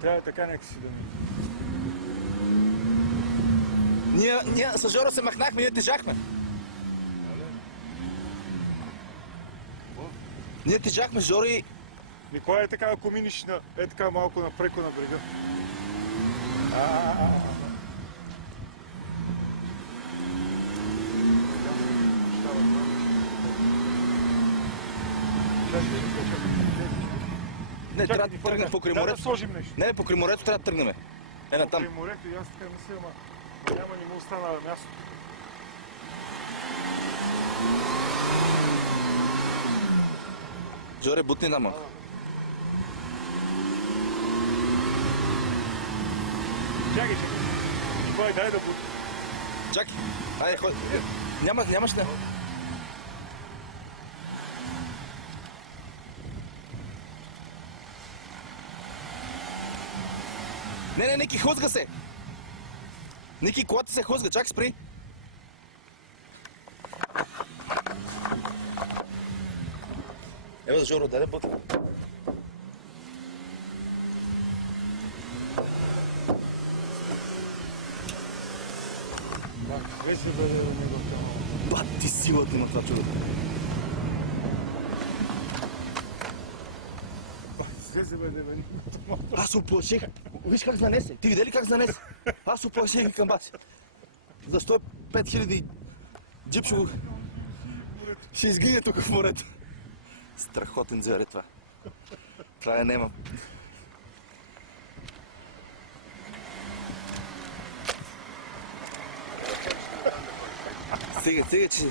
Трябва така нека си да ми. Ние с Жоро се махнахме, ние тежахме. Ние тежахме с Жоро и... Николай е така, ако миниш така малко напреко на брега. Не, трябва да тръгнем покрай морето. Да сложим нещо. Не, покрай морето трябва да тръгнем. Там. Покрай морето и аз така мисля, ама няма ни му остана място. Жоре, бутни нам. Чакай. Николай, дай да бутни. Чакай. Айде, ходи. Нямаш да. Не, Ники, хлъзга се! Ники, колата се хлъзга, чакай, спри! Ева за Жоро, дай да бъде. Виж се да не го вкарам. Бати силата има това чудо. Слезе бе, не бе. Аз се оплаших. Виж как занесе. Ти видели как занесе? Аз се оплаших и към баси. За 105 000 джип ще изгине тук в морето. Страхотен звере това. Това е нема. Стига, че...